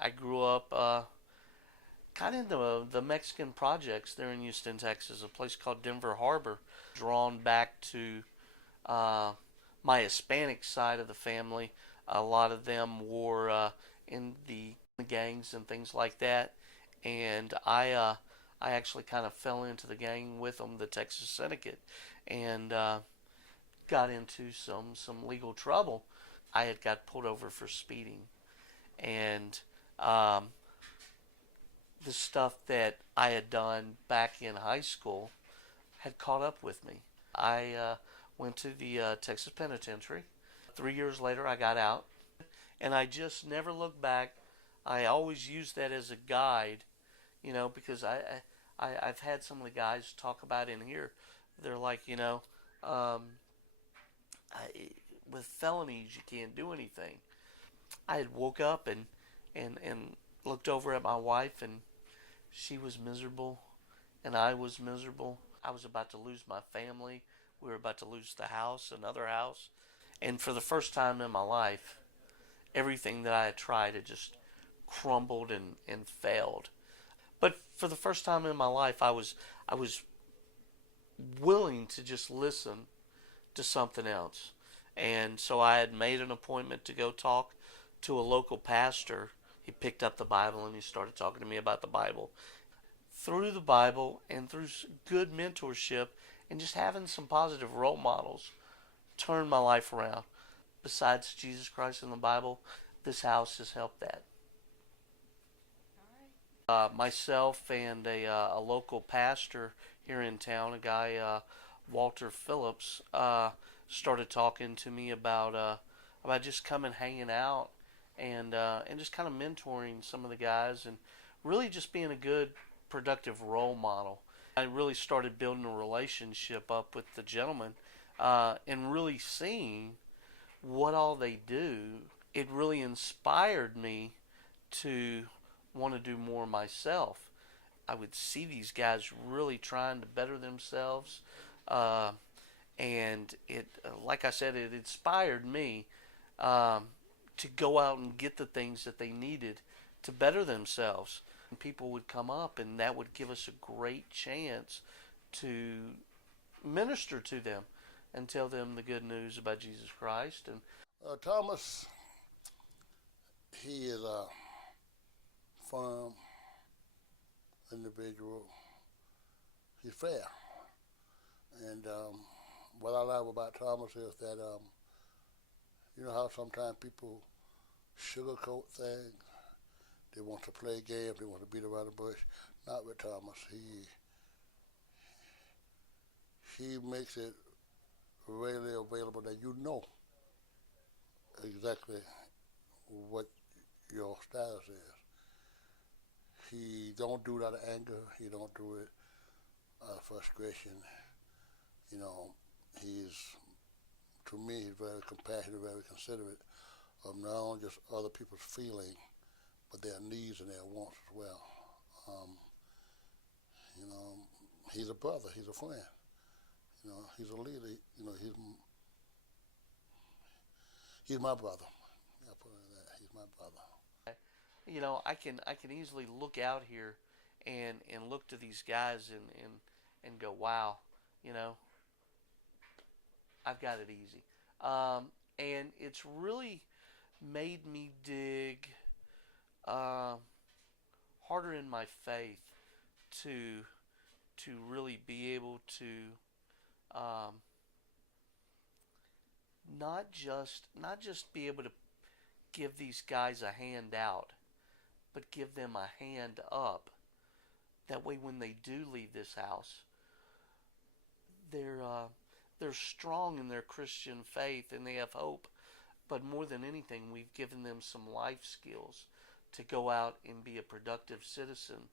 I grew up kind of in the Mexican projects there in Houston, Texas, a place called Denver Harbor, drawn back to uh, my Hispanic side of the family. A lot of them were in the gangs and things like that, and I actually kind of fell into the gang with them, the Texas Syndicate, and got into some legal trouble. I had got pulled over for speeding, and um, the stuff that I had done back in high school had caught up with me. I went to the Texas Penitentiary. 3 years later, I got out, and I just never looked back. I always used that as a guide, because I've had some of the guys talk about in here. They're like, um, I, with felonies, you can't do anything. I had woke up and looked over at my wife, and she was miserable, and I was miserable. I was about to lose my family. We were about to lose the house, another house. And for the first time in my life, everything that I had tried had just crumbled and failed. But for the first time in my life, I was willing to just listen to something else. And so I had made an appointment to go talk to a local pastor. He picked up the Bible and he started talking to me about the Bible. Through the Bible and through good mentorship and just having some positive role models, turned my life around. Besides Jesus Christ and the Bible, this house has helped that. Myself and a local pastor here in town, a guy, Walter Phillips, started talking to me about just coming hanging out and just kind of mentoring some of the guys and really just being a good, productive role model. I really started building a relationship up with the gentleman and really seeing what all they do. It really inspired me to want to do more myself. I would see these guys really trying to better themselves, uh, and like I said, it inspired me um, to go out and get the things that they needed to better themselves. And people would come up, and that would give us a great chance to minister to them and tell them the good news about Jesus Christ. And Thomas, he is a firm individual. He's fair. And what I love about Thomas is that, you know how sometimes people sugarcoat things? They want to play games, they want to beat around the bush. Not with Thomas. He makes it readily available that you know exactly what your status is. He don't do it out of anger. He don't do it out of frustration. You know, he's to me he's very compassionate, very considerate of not only just other people's feelings, but their needs and their wants as well. Um, you know, he's a brother. He's a friend. You know, he's a leader. You know, he's my brother. Yeah, put it like that. He's my brother. I can easily look out here and look to these guys and go, wow, you know, I've got it easy. And it's really made me dig uh, harder in my faith to really be able to um, not just be able to give these guys a hand out, but give them a hand up. That way, when they do leave this house, they're uh, they're strong in their Christian faith and they have hope. But more than anything, we've given them some life skills to go out and be a productive citizen